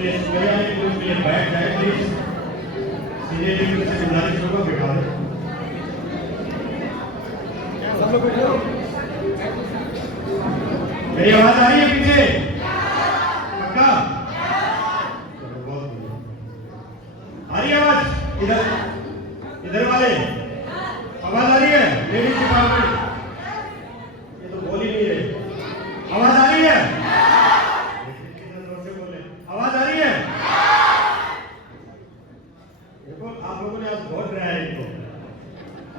उसके लिए शुक्रिया है कि उसके लिए बैठ जाए प्लीज। सीनियर लीडर से गुजारिश होगा बैठा दे। सब लोग बैठो। मेरी आवाज आ रही है पीछे? पक्का? बहुत आ रही है आवाज? इधर वाले आवाज आ रही है? लेडीज डिपार्टमेंट ये तो बोल ही नहीं रहे। आवाज आ रही है? आवाज आ रही है? देखो आप लोगों ने आज बहुत डराया इनको,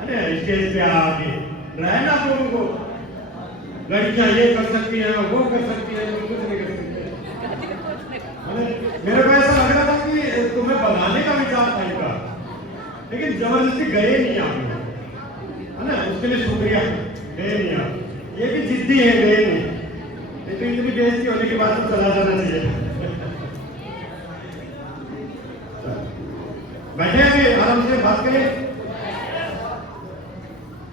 अरे स्टेज पे आके डराया ना आप लोगों को। लड़कियां ये कर सकती हैं, वो कर सकती हैं, कुछ नहीं कर सकती। मेरे को ऐसा लग रहा था कि तुम्हें बनाने का विचार था इनका, लेकिन जबरदस्ती गए नहीं आप, है ना? उसके लिए शुक्रिया, गए नहीं आप। ये भी जिद्दी है, गए नहीं। तो इतनी बेइज्जती होने के बाद तो चला जाना चाहिए। बैठे अभी आराम से बात करें।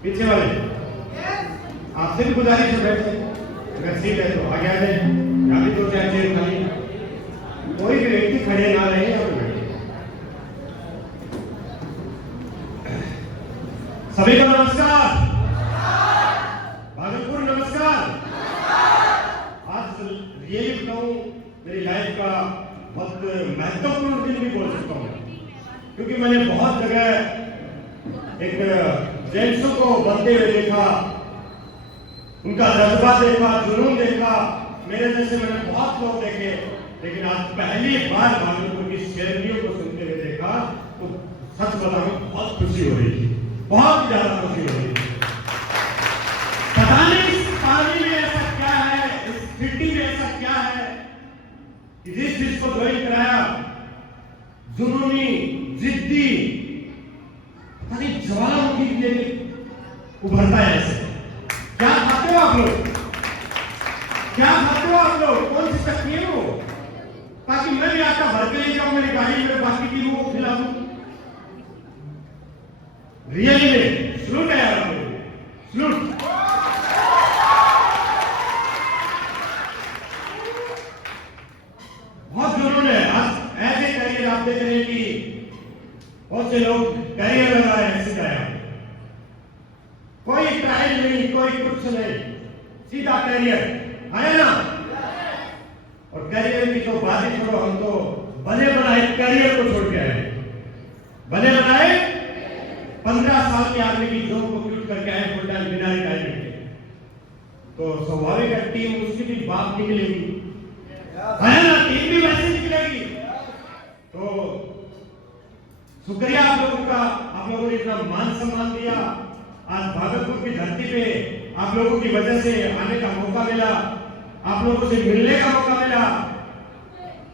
पीछे वाले आपसे भी गुजारिश है बैठे, अगर सीट है तो आगे आ जाए। अभी तो क्या चेयर खाली, कोई भी व्यक्ति खड़े ना रहे और बैठे। सभी को नमस्कार, भागलपुर नमस्कार। आज रियली बताऊं, मेरी लाइफ का बहुत महत्वपूर्ण दिन भी बोल सकता हूँ, क्योंकि मैंने बहुत जगह एक जेंट्सों को बनते हुए देखा, उनका जज्बा देखा, जुनून देखा। मेरे जैसे मैंने बहुत लोग देखे, लेकिन आज पहली बार भागलपुर की शेरनियों को सुनते हुए देखा तो सच बताऊं बहुत खुशी हो रही थी, बहुत ज्यादा खुशी हो रही थी। पता नहीं इस पानी में ऐसा क्या है, इस सिटी में ऐसा क्या है कि जिस चीज को ज्वाइन कराया, जुनूनी, जिद्दी, पता नहीं ज्वालामुखी के लिए उभरता है ऐसे। क्या खाते हो आप लोग? क्या खाते हो आप लोग? कौन सी शक्ति है वो, ताकि मैं भी आपका भर के ले जाऊं, मेरी गाड़ी में बाकी टीमों को खिला दूं? रियली में सलूट है यार, आप लोग सलूट। बहुत जुनून है। आज ऐसे करियर आप देख रहे हैं कि बहुत से लोग करियर लगा रहे हैं, सिखाया कोई ट्रायल नहीं, कोई कुछ नहीं, सीधा करियर है ना। और करियर की तो बात ही छोड़ो, हम तो बने बनाए करियर को छोड़ के आए। बने बनाए 15 साल के आदमी की जॉब को क्विट करके आए फुल टाइम बिना रिटायरमेंट के। तो स्वाभाविक है टीम उसकी भी बात निकलेगी, है ना? टीम भी वैसे निकलेगी। तो शुक्रिया आप लोगों का, आप लोगों ने इतना मान सम्मान दिया। आज भागलपुर की धरती पे आप लोगों की वजह से आने का मौका मिला, आप लोगों से मिलने का मौका मिला,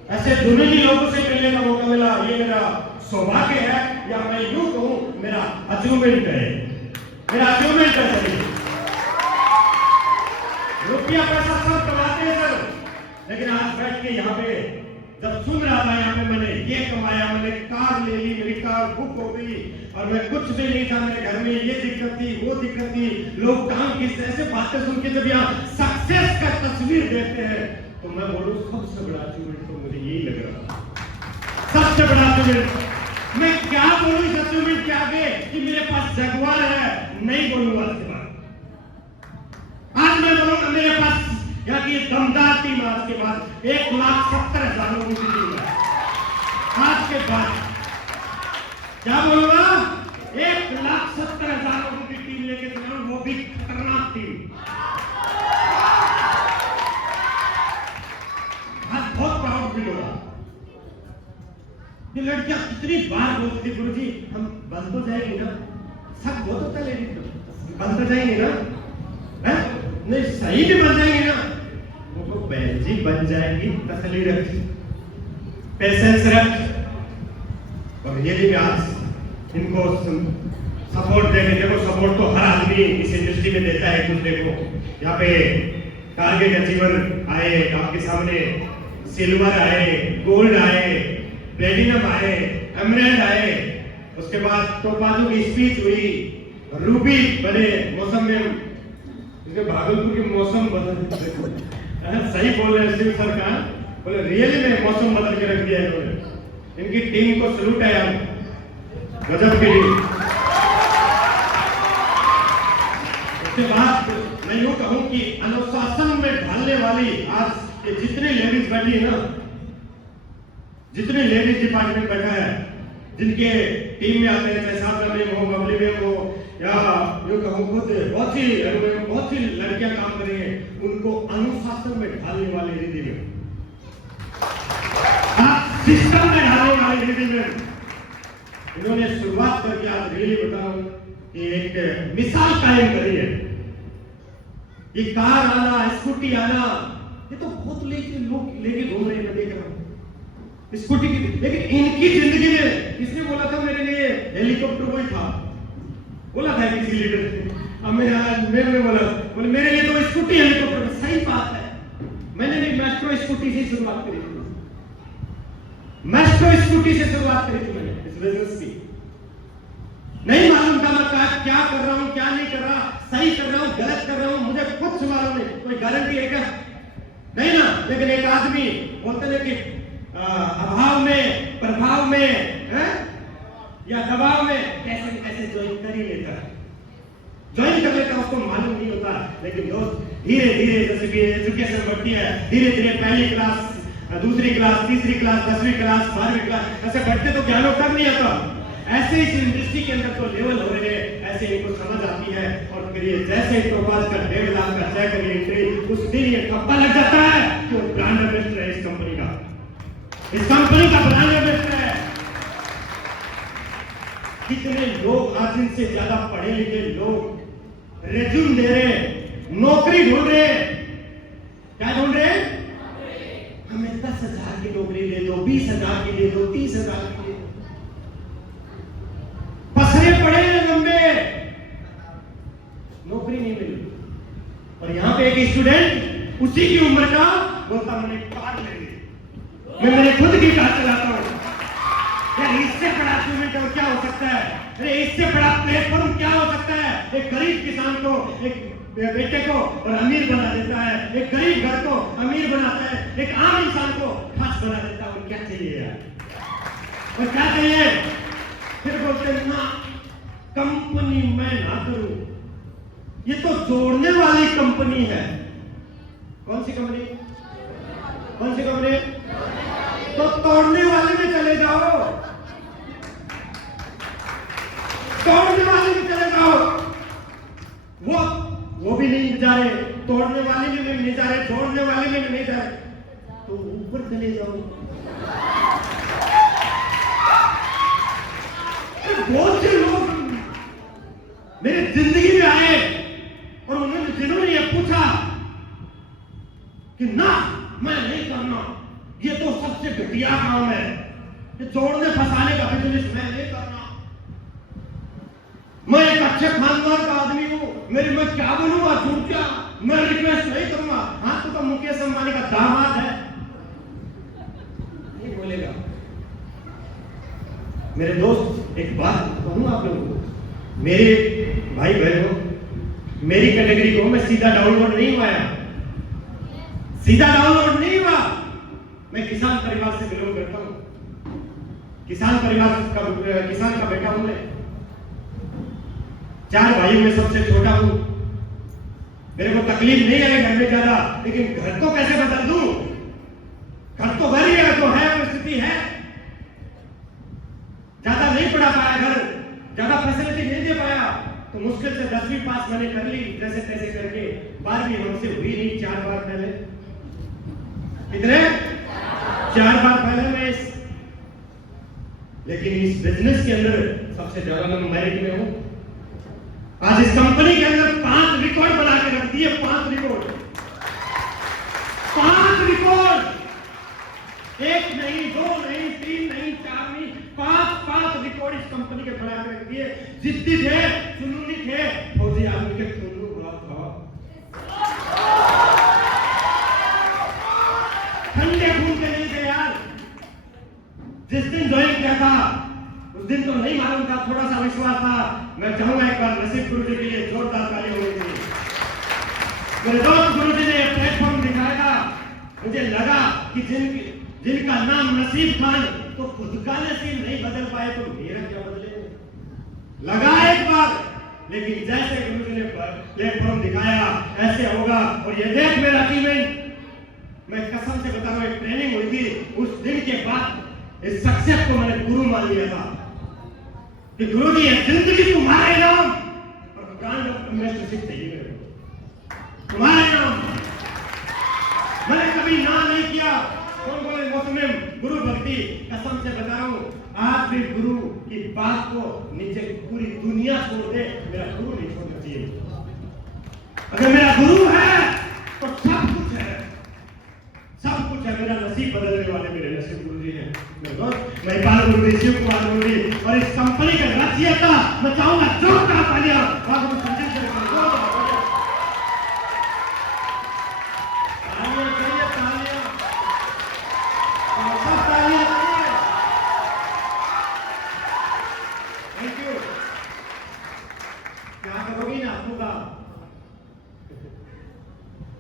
ऐसे जुनूनी लोगों से मिलने का मौका मिला। ये मेरा सौभाग्य है, या मैं यूं कहूं मेरा अचीवमेंट है, मेरा अचीवमेंट है। सभी रुपया पैसा सब कमाते हैं सर, लेकिन आज बैठ के यहाँ पे जब सुन रहा था, यहाँ पे मैंने ये कमाया, मैंने कार ले ली, मेरी कार बुक हो गई और मैं कुछ भी नहीं था, मेरे घर में ये दिक्कत थी, वो दिक्कत थी, लोग काम किस ऐसे बातें सुन के जब यहाँ सक्सेस का तस्वीर देखते हैं तो मैं बोलूं सबसे बड़ा अचीवमेंट तो मुझे यही लग रहा, सबसे बड़ा अचीवमेंट। मैं क्या बोलूं इस अचीवमेंट के आगे कि मेरे पास जगुआर है, नहीं बोलूंगा इसके बाद। आज मैं बोलूंगा मेरे पास या कि दमदार टीम, आज के बाद 1,70,000 लोगों की टीम है। आज के बाद क्या बोलूंगा, 1,70,000 लोगों की टीम लेके चलूं, वो भी खतरनाक टीम। आज बहुत प्राउड फील हो रहा। ये लड़कियां कितनी बार बोलती थी, गुरुजी हम बन तो जाएंगे ना, सब बहुत होता है लेकिन बन तो जाएंगे ना, है नहीं सही भी बन जाएंगे ना। वो बहन जी बन जाएंगी, तसल्ली रख, पेशेंस रख। और ये भी आज इनको सपोर्ट देंगे। देखो सपोर्ट तो हर आदमी इस इंडस्ट्री में देता है एक दूसरे को। यहाँ पे टारगेट अचीवर आए आपके सामने, सिल्वर आए, गोल्ड आए, प्लेटिनम आए, एमराल्ड आए, उसके बाद टोपाजो की स्पीच हुई, रूबी बने मौसम में। भागलपुर की मौसम बदल सही बोल रहे हैं शिव सरकार, बोले रियली में मौसम बदल के रख दिया इन्होंने। इनकी टीम को सलूट है यार, गजब की टीम। उसके बाद मैं यूं कहूं कि अनुशासन में ढालने वाली आज ये जितने लेडीज बैठी है ना, जितने लेडीज डिपार्टमेंट बैठा है, जिनके टीम में आते हैं, चाहे साधना में हो, बबली में हो, या यूं कहूं खुद बहुत सी लड़कियां काम कर रही हैं, उनको अनुशासन में ढालने वाले रिद्धि में, सिस्टम में ढालने वाले रिद्धि में इन्होंने शुरुआत करके आज रियली बताऊं कि एक मिसाल कायम करी है। ये कार आना, स्कूटी आना, ये तो बहुत लोग लेके घूम रहे हैं, मैं देख रहा हूं स्कूटी की, लेकिन इनकी जिंदगी में किसने बोला था मेरे लिए हेलीकॉप्टर कोई था, बोला था किसी लीडर ने, मेरे बोले मेरे लिए तो स्कूटी हेलीकॉप्टर। सही बात है, मैंने भी मेट्रो स्कूटी से शुरुआत करी थी, मेट्रो स्कूटी से शुरुआत करी थी मैंने इस बिजनेस की। नहीं मालूम था मैं क्या कर रहा हूं, क्या नहीं कर रहा, सही कर रहा हूं, गलत कर रहा हूं, मुझे कुछ मालूम नहीं, कोई गारंटी है क्या? नहीं ना। लेकिन एक आदमी बोलते हैं कि अभाव में, प्रभाव में है? या दबाव में कैसे कैसे ज्वाइन कर ही लेता है, ज्वाइन कर लेता, उसको मालूम नहीं होता। लेकिन दोस्त धीरे धीरे जैसे कि एजुकेशन बढ़ती है, धीरे धीरे पहली क्लास, दूसरी क्लास, तीसरी क्लास, 10वीं क्लास, 12वीं क्लास, ऐसे बढ़ते तो ज्ञान तक नहीं आता। ऐसे इस इंडस्ट्री के अंदर तो लेवल हो रहे हैं, ऐसे इनको समझ आती है। और फिर ये जैसे ही प्रोपास का 1.5 लाख का चेक करिए एंट्री, उस दिन ये ठप्पा लग जाता है कि वो ब्रांड एम्बेसडर है इस कंपनी का, इस कंपनी का ब्रांड एम्बेसडर है। कितने लोग आज इनसे ज्यादा पढ़े लिखे लोग रेज्यूम दे रहे, नौकरी ढूंढ रहे, क्या ढूंढ रहे? हमें 10,000 की नौकरी दे दो, 20,000 की दे दो, 30,000 की दे दो, पसरे पड़े लंबे, नौकरी नहीं मिली। और यहां पे एक स्टूडेंट उसी की उम्र का बोलता मैंने कार लेनी, मैं मेरे खुद की कार चलाता हूं। यार इससे बड़ा अचीवमेंट और क्या हो सकता है? अरे इससे बड़ा प्लेटफॉर्म क्या हो सकता है? एक गरीब किसान को, एक बेटे को और अमीर बना देता है, एक गरीब घर को अमीर बनाता है, एक आम इंसान को खर्च बना देता है। और क्या चाहिए यार, और क्या चाहिए? फिर बोलते हैं ना कंपनी मैं ना करूं, ये तो जोड़ने वाली कंपनी है। कौन सी कंपनी? कौन सी कंपनी? तो तोड़ने वाले में चले जाओ, तोड़ने वाले में चले जाओ। वो भी नहीं जा रहे, तोड़ने वाले में भी नहीं जा रहे, जोड़ने वाले में भी नहीं जा रहे, तो ऊपर चले जाओ। बहुत से लोग मेरे जिंदगी में आए और उन्होंने, जिन्होंने ये पूछा कि ना मैं नहीं करना, ये तो सबसे घटिया काम है, ये जोड़ने फंसाने का बिजनेस मैं नहीं करना, मैं एक अच्छे खानदान का आदमी हूं, मैं क्या बनूंगा, झूठ क्या, मैं रिक्वेस्ट नहीं करूंगा। हाँ तो मुकेश अंबानी का दामाद है, नहीं बोलेगा। मेरे दोस्त एक बात कहूं आप लोगों को, मेरे भाई बहनों, मेरी कैटेगरी को मैं सीधा डाउनलोड नहीं हुआ, सीधा डाउनलोड नहीं हुआ। मैं किसान परिवार से बिलोंग करता हूं, किसान परिवार का, किसान का बेटा हूं मैं, 4 भाइयों में सबसे छोटा हूं। मेरे को तकलीफ नहीं आई घर में ज्यादा, लेकिन घर तो कैसे बदल दूं? घर तो घर ही है, तो है, परिस्थिति है, ज्यादा नहीं पढ़ा पाया, घर ज्यादा फैसिलिटी नहीं दे पाया, तो मुश्किल से 10वीं पास मैंने कर ली जैसे तैसे करके। 12वीं हमसे हुई नहीं, 4 बार पहले, कितने 4 बार पहले मैं लेकिन इस बिजनेस के अंदर सबसे ज्यादा मैं मेरिट में हूं। आज इस कंपनी के अंदर 5 रिकॉर्ड बना के रख दिए, 5 रिकॉर्ड, 5 रिकॉर्ड, 1 नहीं, 2 नहीं, 3 नहीं, 4 नहीं, 5 रिकॉर्ड इस कंपनी के बना के रख दिए। जिद्दी थे, जुनूनी थे, फौजी आदमी के खून बुरा था, ठंडे खून के नहीं थे यार। जिस दिन ज्वाइन किया था उस दिन तो नहीं मालूम था, थोड़ा सा विश्वास था। मैं चाहूंगा एक बार नसीब गुरु जी के लिए जोरदार ताली होगी। मेरे दोस्त गुरु जी ने प्लेटफॉर्म दिखाया, मुझे लगा कि जिनका नाम नसीब खान, तो खुद का नसीब नहीं बदल पाए तो मेरा क्या बदले। लगा एक बार, लेकिन जैसे गुरु जी ने प्लेटफॉर्म दिखाया ऐसे होगा। और ये देख मेरा अचीवमेंट, मैं कसम से बता रहा हूं, एक ट्रेनिंग हुई थी, उस दिन के बाद इस शख्सियत को मैंने गुरु मान लिया था कि गुरु जी ये जिंदगी तुम्हारा इनाम और ब्रांड ऑफ मेंटरशिप चाहिए मेरे को, तुम्हारा इनाम। मैंने कभी ना नहीं किया। कौन बोले मुस्लिम गुरु भक्ति, कसम से बता रहा हूं, आज भी गुरु की बात को नीचे पूरी दुनिया छोड़ दे, मेरा गुरु नहीं छोड़ना चाहिए। अगर मेरा गुरु है तो सब कुछ है, सब कुछ है। मेरा नसीब बदलने वाले मेरे नसीब गुरु जी हैं। मेरे दोस्त महिपाल गुरु जी, शिव कुमार गुरु जी और इस कंपनी का रचयिता मैं चाहूंगा जोरदार तालियां बाबू संजय से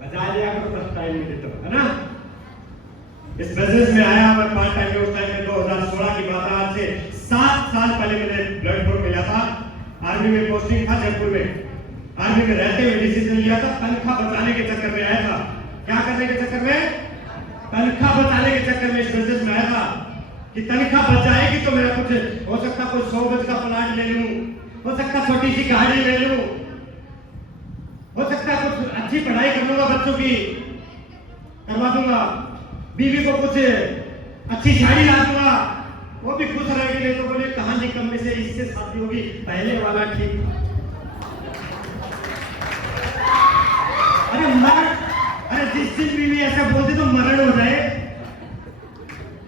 बजा लिया करो, फर्स्ट टाइम में देता है ना। इस बिजनेस में आया मैं पार्ट टाइम में, उस टाइम में 2016 की बात है, आज से 7 साल पहले मैंने प्लेटफॉर्म मिला था। आर्मी में पोस्टिंग था जयपुर में। आर्मी में रहते हुए डिसीजन लिया था, तनख्वाह बचाने के चक्कर में आया था। क्या करने के चक्कर में? तनख्वाह बचाने के चक्कर में इस बिजनेस में आया था कि तनख्वाह बचाएगी तो मेरा कुछ हो सकता, कोई 100 गज का प्लाट ले लूं, हो सकता छोटी सी गाड़ी ले लूं, हो सकता है कुछ अच्छी पढ़ाई कर लूंगा, बच्चों की करवा दूंगा, बीवी को कुछ अच्छी साड़ी ला दूंगा, वो भी खुश रहेगी। नहीं तो बोले कहां निकम्मे से इससे शादी होगी, पहले वाला ठीक। अरे मरण, अरे जिस दिन बीवी ऐसा बोलते तो मरण हो जाए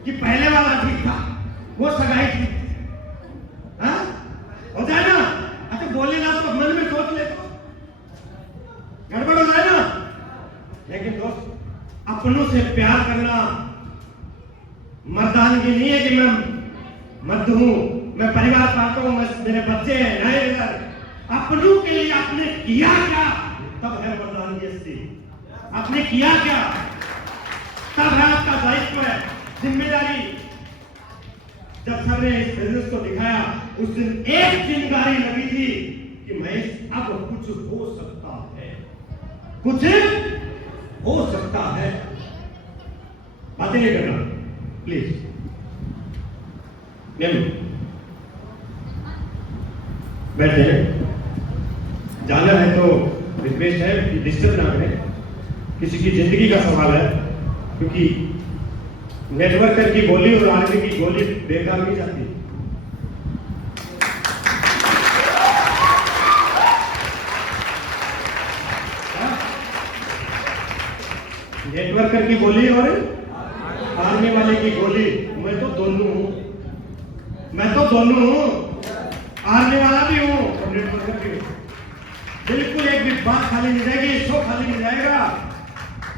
कि पहले वाला ठीक था, वो सगाई ठीक, हाँ हो जाए ना। अच्छा बोले ना तो मन में सोच ले तो गड़बड़ हो जाए ना। लेकिन दोस्त, अपनों से प्यार करना मर्दानगी नहीं है कि मैं मर्द हूं, मैं परिवार पालता हूं, मेरे बच्चे हैं, नहीं। अपनों के लिए आपने किया क्या, तब है मर्दानगी असली। आपने किया क्या, तब है आपका दायित्व, है जिम्मेदारी। जब सर ने इस बिजनेस को दिखाया, उस दिन एक चिंगारी लगी थी कि महेश अब कुछ हो सकता है, कुछ हो सकता है। बातें नहीं करना प्लीज। बैठे, जाना है तो रिक्वेस्ट है कि डिस्टर्ब ना करें, किसी की जिंदगी का सवाल है, क्योंकि नेटवर्कर की गोली और आर्मी की गोली बेकार नहीं जाती। नेटवर्कर की गोली और आर्मी वाले की गोली, मैं तो दोनों हूं, मैं तो दोनों हूं, आर्मी वाला भी हूं और नेटवर्कर भी हूं। बिल्कुल एक भी बात खाली नहीं जाएगी, शो खाली नहीं जाएगा।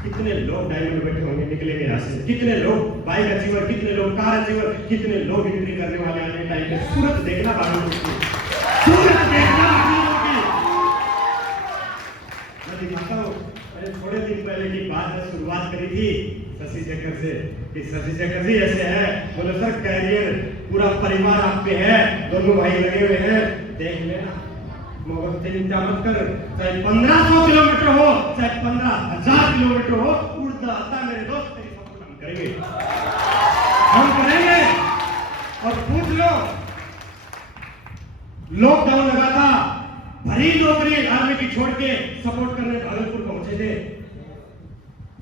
कितने लोग डायमंड बैठे होंगे निकलेंगे यहाँ से, कितने लोग बाइक अचीवर, कितने लोग कार अचीवर, कितने लोग एंट्री करने वाले आने टाइम में। सूरत देखना बाकी, सूरत देखना बाकी। मैं दिखाता हूँ, मैंने थोड़े दिन पहले की बात में शुरुआत करी थी शशि शेखर से कि शशि शेखर जी ऐसे है, बोले सर कैरियर पूरा परिवार आप पे है, दोनों भाई लगे हुए हैं, देख लेना, मगर चिंता मत कर, चाहे 1500 किलोमीटर हो, चाहे 15,000 किलोमीटर हो, उड़ता आता मेरे दोस्त, तेरी सपोर्ट हम करेंगे, हम करेंगे। और पूछ लो, लॉकडाउन लगा था, भरी नौकरी आर्मी की छोड़ के सपोर्ट करने भागलपुर पहुंचे थे,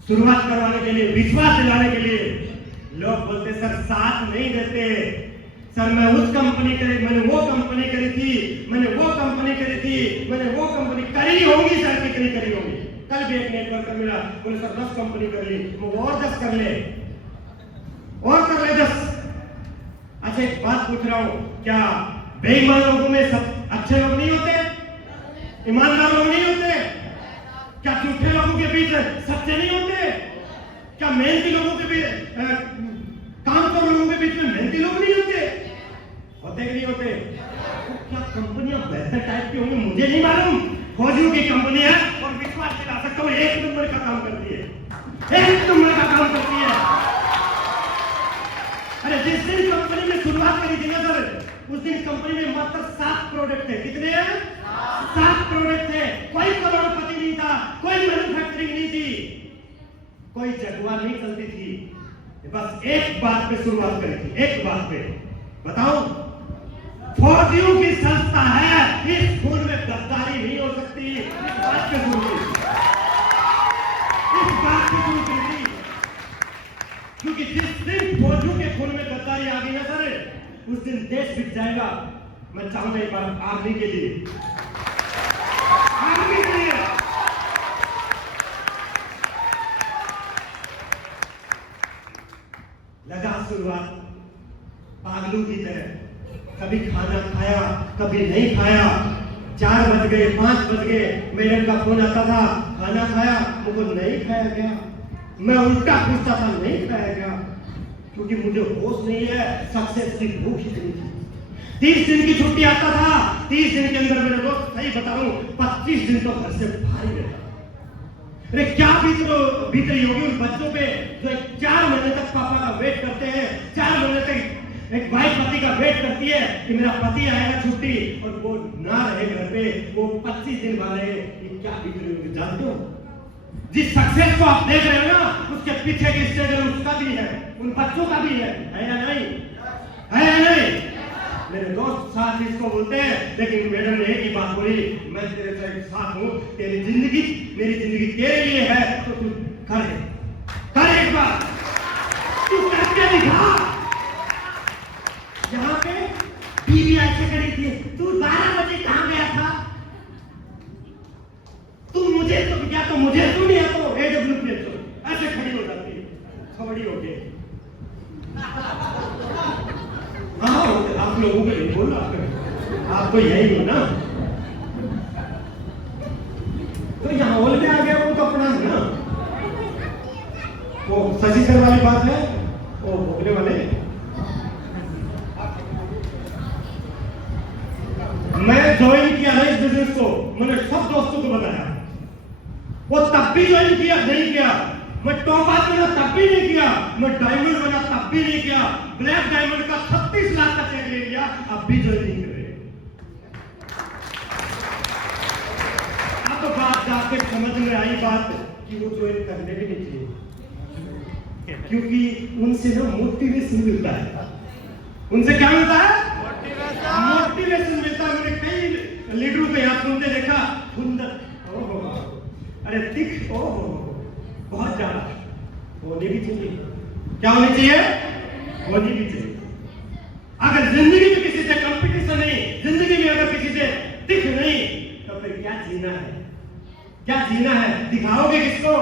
शुरुआत करवाने के लिए, विश्वास दिलाने के लिए। लोग बोलते सर साथ नहीं देते, सर मैं उस कंपनी करी, मैंने वो कंपनी करी थी, मैंने वो कंपनी करी थी, मैंने वो कंपनी करी होगी सर, कितनी करी होगी। कल भी एक नेटवर्कर मिला, बोले सर 10 कंपनी कर ली, वो और 10 कर ले, और कर ले 10। अच्छा एक बात पूछ रहा हूं, क्या बेईमान लोगों में सब अच्छे लोग नहीं होते, ईमानदार लोग नहीं होते? क्या झूठे लोगों के बीच सच्चे नहीं होते? क्या मेहनती लोगों के बीच, कामचोर लोगों के बीच में मेहनती लोग नहीं होते? होते कि नहीं होते? तो क्या कंपनियां बेहतर टाइप की होंगी मुझे नहीं मालूम, फौजियों की कंपनी है और विश्वास दिला सकता हूं एक नंबर का काम करती है। एक नंबर का काम करती है। अरे जिस दिन कंपनी में शुरुआत करी थी ना सर, उस दिन कंपनी में मात्र 7 प्रोडक्ट थे। कितने हैं? 7 प्रोडक्ट थे। कोई करोड़पति नहीं था, कोई मैन्युफैक्चरिंग नहीं थी, कोई जगुआर नहीं चलती थी। बस एक बात पे शुरुआत करी थी, एक बात पे। बताओ, फौजियों की संस्था है, इस खून में गद्दारी नहीं हो सकती। इस बात पे शुरू की, इस बात पे शुरू की थी, क्योंकि जिस दिन फौजियों के खून में गद्दारी आ गई ना सर, उस दिन देश बिक जाएगा। मैं चाहूंगा एक बार आर्मी के लिए, आर्मी के लिए लगा शुरुआत पागलों की तरह। कभी खाना खाया, कभी नहीं खाया। 4 बज गए, 5 बज गए, मैडम का फोन आता था, खाना खाया? मुझको नहीं खाया गया। मैं उल्टा पूछता था, नहीं खाया गया, क्योंकि मुझे होश नहीं है, सक्सेस की भूख इतनी थी। 30 दिन की छुट्टी आता था, 30 दिन के अंदर मेरे दोस्त सही बताऊं 25 दिन तो घर से बाहर ही रहता। अरे क्या बीतरी होगी उन बच्चों पे जो 4 महीने तक पापा का वेट करते हैं। 4 महीने तक एक वाइफ पति का वेट करती है कि मेरा पति आएगा छुट्टी, और वो ना रहे घर पे, वो 25 दिन बाद रहे। ये क्या बीतरी होगी जानते हो? जिस सक्सेस को आप देख रहे हो ना, उसके पीछे की स्ट्रगल उसका भी है, उन बच्चों का भी है या नहीं? है या नहीं? मेरे दोस्त साथ इसको बोलते हैं, लेकिन मैडम ने एक ही बात बोली, मैं तेरे साथ हूं, तेरी जिंदगी मेरी जिंदगी तेरे लिए है, तो तू कर एक बार, तू करके दिखा। यहाँ पे बीवी ऐसे खड़ी थी, तू 12 बजे कहां गया था? तू मुझे तो क्या, तो मुझे तू नहीं है तो AWP तो ऐसे खड़ी हो जाती है, खड़ी होके। हाँ, आप लोगों को नहीं बोल रहा, आप तो यही हो ना। तो यहाँ हॉल में आ गया वो कपड़ा है ना, वो शशि सर वाली बात है, वो भोगने वाले। मैं ज्वाइन किया है इस बिजनेस को, मैंने सब दोस्तों को बताया। वो तब भी ज्वाइन किया नहीं किया, मैं टॉप बना तब भी नहीं किया, मैं डायमंड बना तब भी नहीं किया, ब्लैक डायमंड का 36 लाख का चेक ले लिया, अब भी ज्वाइन नहीं कर रहे। अब बात जाके समझ में आई बात कि वो ज्वाइन करने भी नहीं चाहिए, क्योंकि उनसे ना मोटिवेशन मिलता है। उनसे क्या मिलता है? मोटिवेशन मिलता है। मैंने कई लीडरों को यहाँ सुनते देखा, सुंदर, अरे दिख, बहुत ज्यादा होनी भी चाहिए। क्या होनी चाहिए? होनी भी चाहिए। अगर जिंदगी में किसी से कंपटीशन नहीं, जिंदगी में अगर किसी से दिख नहीं, तो फिर क्या जीना है? क्या जीना है? दिखाओगे किसको?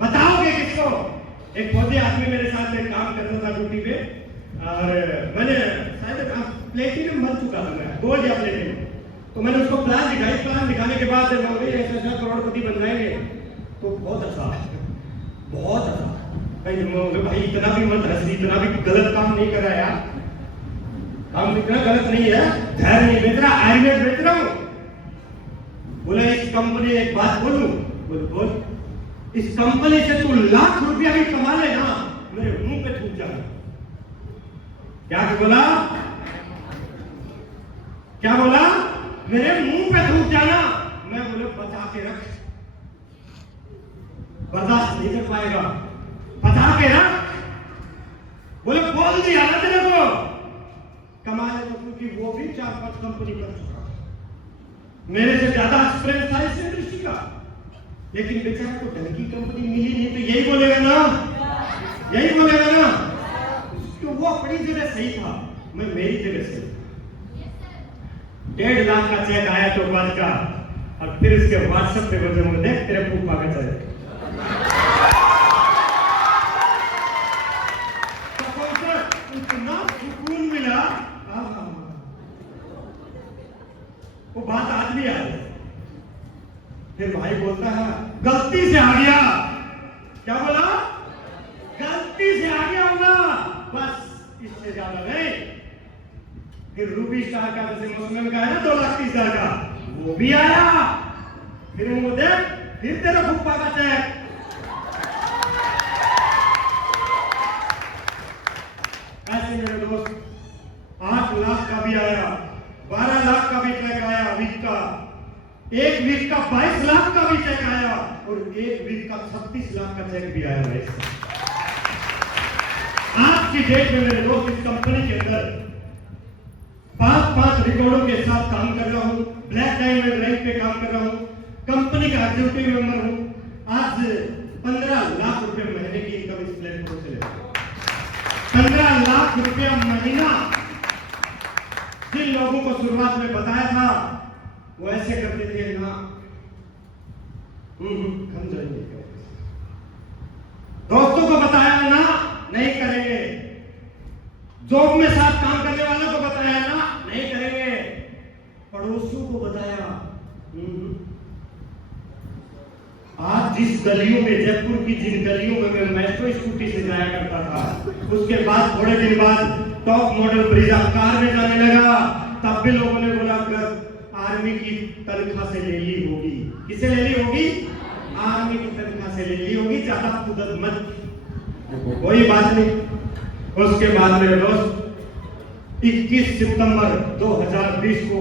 बताओगे किसको? एक फौजी आदमी मेरे साथ में काम करता था ड्यूटी पे, और मैंने शायद प्लेटिनम बन चुका था, मैं गोल्ड या प्लेटिनम। तो मैंने उसको प्लान दिखाई, प्लान दिखाने के बाद ऐसा करोड़पति बन जाएंगे, तो बहुत अच्छा, बहुत अच्छा। भाई इतना भी मत हंसी, इतना भी गलत काम नहीं कर रहा यार, काम इतना गलत नहीं है, धैर्य नहीं बेच रहा, आयुर्वेद बेच रहा हूं। बोला इस कंपनी, एक बात बोलूं? बोल, इस कंपनी से तू लाख रुपया भी कमा लेना, मेरे मुंह पे थूक जाना। क्या बोला? क्या बोला? मेरे मुंह पे थूक जाना। मैं बोले बचा के रख, बर्दाश्त नहीं कर पाएगा, बचा के रख। बोले बोल दिया ना तेरे को, कमा ले तो, क्योंकि वो भी 4-5 कंपनी कर चुका, मेरे से ज्यादा एक्सपीरियंस था इस इंडस्ट्री का, लेकिन बेचारे को ढंग की कंपनी मिली नहीं। तो यही बोलेगा ना, यही बोलेगा ना, तो वो अपनी जगह सही था, मैं मेरी जगह सही। 1.5 लाख का चेक आया तो बाद का, और फिर उसके व्हाट्सएप पे बोलते मुझे देख तेरे फूफा का चेक। इतना सुकून मिला, वो बात आज भी याद है। फिर भाई बोलता है गलती से आ गया। क्या बोला? गलती से आ गया होगा, बस इससे ज्यादा नहीं। फिर रूबी स्टार का, जैसे मुस्लिम का है ना 2,30,000 का, वो भी आया। फिर वो देख, फिर तेरा फूफा का चेक। ऐसे मेरे दोस्त 8 लाख का भी आया, 12 लाख का भी चेक आया वीक का, एक वीक का 22 लाख का भी चेक आया और एक वीक का 36 लाख का चेक भी आया भाई। आज की डेट में मेरे दोस्त इस कंपनी के अंदर 5 रिकॉर्डों के साथ काम कर रहा हूं, ब्लैक डायमंड रैंक पे काम कर रहा हूं, कंपनी का एग्जीक्यूटिव मेंबर हूं। आज 15 लाख रुपए महीने की इनकम इस प्लेटफॉर्म से लेता हूं। 15 लाख रुपया महीना। जिन लोगों को शुरुआत में बताया था वो ऐसे करते थे ना, हम जाएंगे। दोस्तों को बताया ना, नहीं करेंगे। जॉब में साथ काम करने वालों को बताया ना, नहीं करेंगे। पड़ोसियों को बताया। आज जिस गलियों में, जयपुर की जिन गलियों में मैं मेट्रो स्कूटी से जाया करता था, उसके बाद थोड़े दिन बाद टॉप मॉडल ब्रीजा कार में जाने लगा, तब भी लोगों ने बोला कि आर्मी की तनख्वाह से ले ली होगी। किसे ले ली होगी? आर्मी की तनख्वाह से ले ली होगी, ज्यादा खुदत मत। कोई बात नहीं। उसके बाद मेरे दोस्त 21 सितंबर 2020 को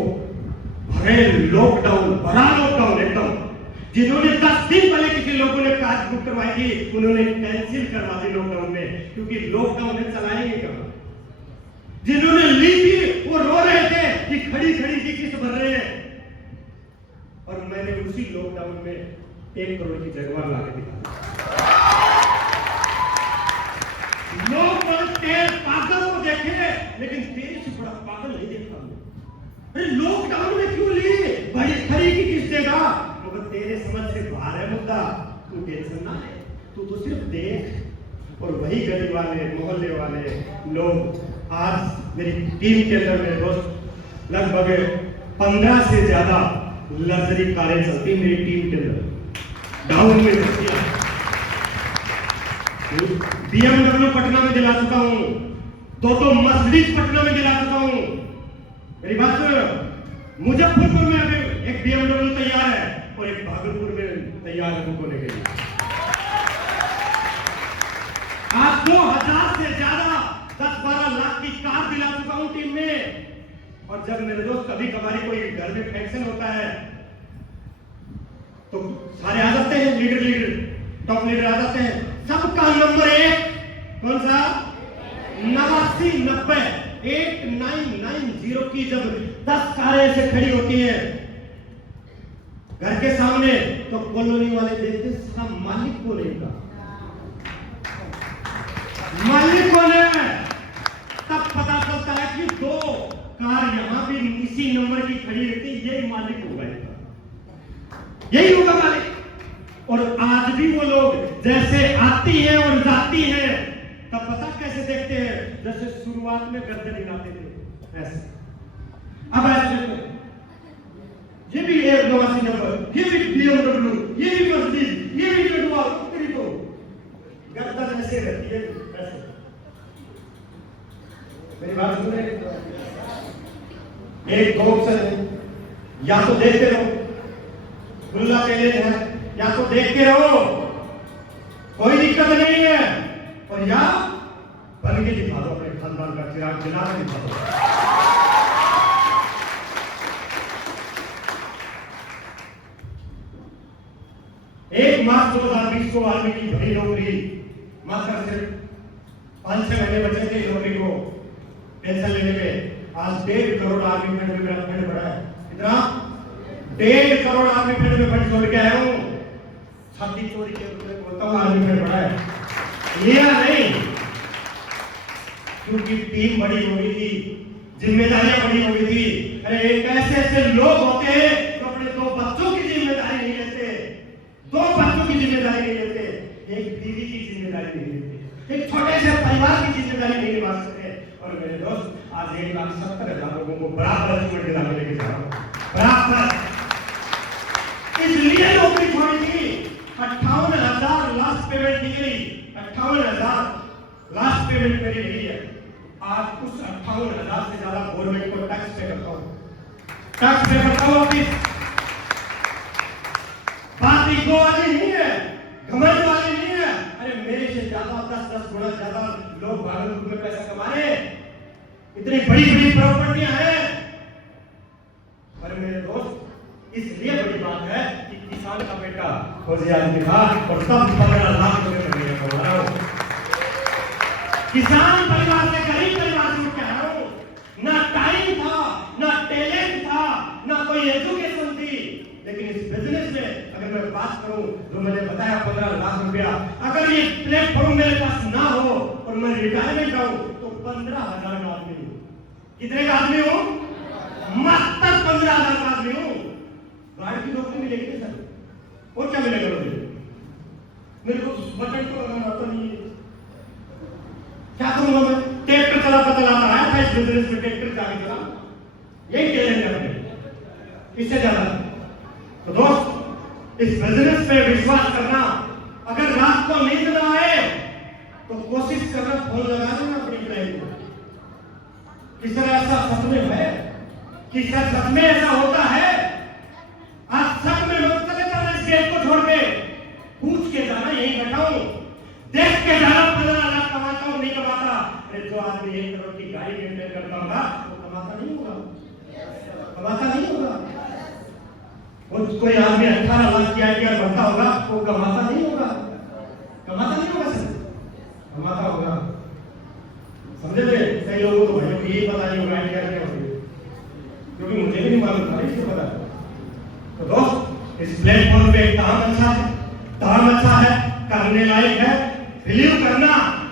भरे लॉकडाउन, बड़ा लॉकडाउन एकदम, जिन्होंने 10 दिन पहले किसी लोगों ने कार बुक करवाई थी उन्होंने कैंसिल करवा दी लॉकडाउन में, क्योंकि लॉकडाउन में चलाएंगे कहां। जिन्होंने ली थी वो रो रहे थे कि खड़ी खड़ी की किस्त भर रहे हैं, और मैंने उसी लॉकडाउन में 1 करोड़ की जगह ला के दिखा। लोग बोलते पागल को देखे, लेकिन तेरे से बड़ा पागल नहीं देखा। अरे लॉकडाउन में क्यों ली? बड़ी खरी की किस्त देगा, मगर तेरे समझ से बाहर है मुद्दा। तू टेंशन ना ले, तू तो सिर्फ देख। और वही गली वाले, मोहल्ले वाले लोग आज मेरी टीम के अंदर मेरे दोस्त लगभग 15 से ज्यादा लग्जरी कारें चलती मेरी टीम के अंदर, डाउन में चलती है। BMW पटना में दिला चुका हूं, 2 मर्सिडीज पटना में दिला चुका हूं। मेरी बात सुनो, मुजफ्फरपुर में अभी एक BMW तैयार है और एक भागलपुर में तैयार है बुक होने के लिए। आज 2000 से ज्यादा 10-12 लाख की कार दिला चुका हूं टीम में। और जब मेरे दोस्त कभी कभारी कोई घर में फंक्शन होता है तो सारे आ जाते हैं, लीडर टॉप लीडर आ जाते हैं। सबका नंबर 1 कौन सा? 89 90 8990 की जब 10 कारें ऐसे खड़ी होती हैं घर के सामने, तो कॉलोनी वाले देखते सारा मालिक को नहीं का, मालिक कौन है? तब पता चलता है कि 2 कार यहां भी इसी नंबर की खड़ी रहती, यही मालिक होगा, यही होगा मालिक। और आज भी वो लोग जैसे आती हैं और जाती हैं, तब पता कैसे देखते हैं? जैसे शुरुआत में गर्दन हिलाते थे ऐसे, अब ऐसे देखो, ये भी 89 नंबर, ये भी BMW, ये भी मर्सिडीज, ये भी जगुआर, तो गर्दन ऐसे रहती है ऐसे। मेरी बात सुन रहे? एक दो ऑप्शन है, या तो देखते रहो, खुला चैलेंज है, या तो देखते रहो कोई दिक्कत नहीं है, और या बन के दिखा दो, अपने खानदान का चिराग जला के दिखा दो। एक मार्च 2020 को आर्मी की बड़ी नौकरी, मात्र सिर्फ 5-6 महीने बचे थे नौकरी को पेंशन लेने में। आज 1.5 करोड़ आर्मी फंड में मेरा फंड बढ़ा है। कितना? 1.5 करोड़ आर्मी फंड में फंड छोड़ के आया हूं। छाती चोरी के बोलता हूं, आर्मी फंड बढ़ा है। लिया नहीं, क्योंकि टीम बड़ी हो गई थी, जिम्मेदारियां बड़ी हो गई थी। अरे ऐसे ऐसे लोग होते हैं तो अपने 2 बच्चों की जिम्मेदारी नहीं लेते, 2 बच्चों की जिम्मेदारी नहीं लेते, एक बीवी की जिम्मेदारी नहीं लेते, एक छोटे से परिवार की जिम्मेदारी नहीं निभा सकते। और मेरे दोस्त आज 1,70,000 लोगों को बराबर अचीवमेंट दिलाने लेके जा रहा हूं, बराबर। इसलिए नौकरी छोड़ी थी। 58,000 लास्ट पेमेंट निकली, 58,000 लास्ट पेमेंट मेरी नहीं है। आज उस 58,000 से ज्यादा गवर्नमेंट को टैक्स पे करता हूं, टैक्स पे करता हूं। ऑफिस बात ईगो वाली नहीं है, घमंड वाली नहीं है, अरे मेरे से ज्यादा 10-10 गुना ज्यादा लोग भागलपुर में पैसा कमा रहे हैं, इतनी बड़ी बड़ी प्रॉपर्टियां हैं। पर मेरे दोस्त इसलिए बड़ी बात है कि किसान का बेटा फौजी आदमी था और सब 15 लाख रुपए महीने कमा रहा हूं। किसान परिवार से, गरीब परिवार से उठ के आया हूं। ना टाइम था, ना टैलेंट था, ना कोई एजुकेशन थी, लेकिन इस बिजनेस में अगर मैं बात करूं जो मैंने बताया 15 लाख रुपया, अगर ये प्लेटफॉर्म मेरे पास ना हो और मैं रिटायरमेंट आऊं तो 15,000 का आदमी हूं। कितने का आदमी हूं? मात्र 15,000 का आदमी हूं। गाड़ी की नौकरी मिलेगी सर, और क्या मिलेगा मुझे? मेरे को बटन तो लगाना आता नहीं है, क्या करूंगा मैं? ट्रैक्टर चलाता आया था इस बिजनेस में, ट्रैक्टर चाबी चला, यही टैलेंट है अपने, इससे ज्यादा। तो दोस्त इस बिजनेस पे विश्वास करना, अगर रात को नींद ना आए तो कोशिश करना फोन लगा देना अपनी क्लाइंट को। किस तरह ऐसा सच में है कि सच में ऐसा होता है? आज सच में मत चले जाना इस गेट को छोड़ के, पूछ के जाना, यही बैठा हूं, देख के जाना 15 लाख कमाता हूं नहीं कमाता। अरे जो आदमी 1 करोड़ की गाड़ी मेंटेन करता होगा वो कमाता नहीं होगा, कमाता नहीं होगा। वो कोई आदमी 18 लाख की आईटीआर भरता होगा वो कमाता नहीं होगा, कमाता नहीं होगा सर, कमाता होगा। समझे थे? कई लोगों को भाई यही पता नहीं होगा आईटीआर क्या होती है, क्योंकि मुझे भी नहीं मालूम था, इससे पता। तो दोस्त इस प्लेटफॉर्म पे काम अच्छा है, काम अच्छा है, करने लायक है, बिलीव करना।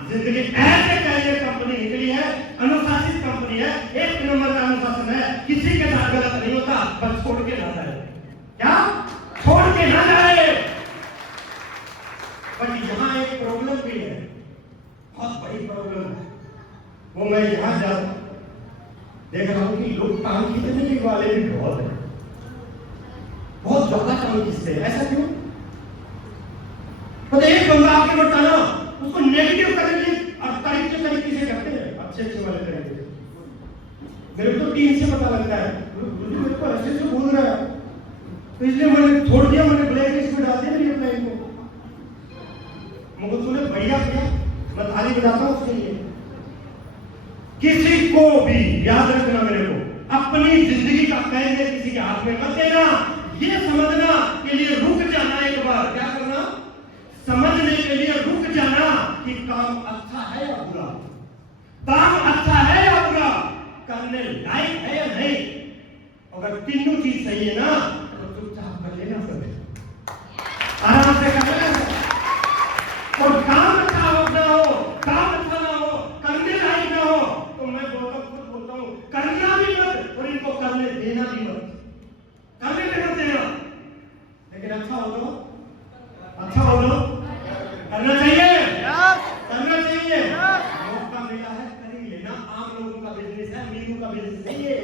जिंदगी ऐसे कैरियर कंपनी निकली है, अनुशासित कंपनी है, 1 नंबर का अनुशासन है, किसी के साथ गलत नहीं होता, बस छोड़ के ना जाए। क्या? छोड़ के ना जाए। पर यहाँ एक प्रॉब्लम भी है, बहुत बड़ी प्रॉब्लम है, वो मैं यहाँ जा देख रहा हूँ कि लोग काम खींचने वाले भी बहुत है, बहुत ज्यादा काम खींचते हैं। ऐसा क्यों? तो एक बंदा आपके बताना उसको नेगेटिव करने के तरीके से करते हैं, अच्छे वाले तरीके से। मेरे को तो 3 से पता लगता है, मेरे को ऐसे से बोल रहा है, तो इसलिए मैंने छोड़ दिया, मैंने ब्लैक लिस्ट में डाल दिया मेरी अपलाइन को। मुझे तूने बढ़िया किया, मैं थाली बजाता हूँ उसके लिए। किसी को भी याद रखना, मेरे को अपनी जिंदगी का कैरियर किसी के हाथ में मत देना। ये समझना के लिए रुक जाना, एक बार क्या करना, समझने के लिए रुक जाना कि काम अच्छा है या बुरा, काम अच्छा है या बुरा, करने लायक है या नहीं। अगर तीनों चीज सही है ना तो चुपचाप कर लेना, सब आराम से कर लेना। और काम अच्छा हो ना हो, काम अच्छा ना हो, करने लायक ना हो, तो मैं खुद बोलता हूं करना भी मत और इनको करने देना भी मत, करने भी मत देना। लेकिन अच्छा हो तो, अच्छा हो तो करना चाहिए, करना चाहिए। मौका मिला है कर ही लेना। आम लोगों का बिजनेस है, अमीरों का बिजनेस नहीं है,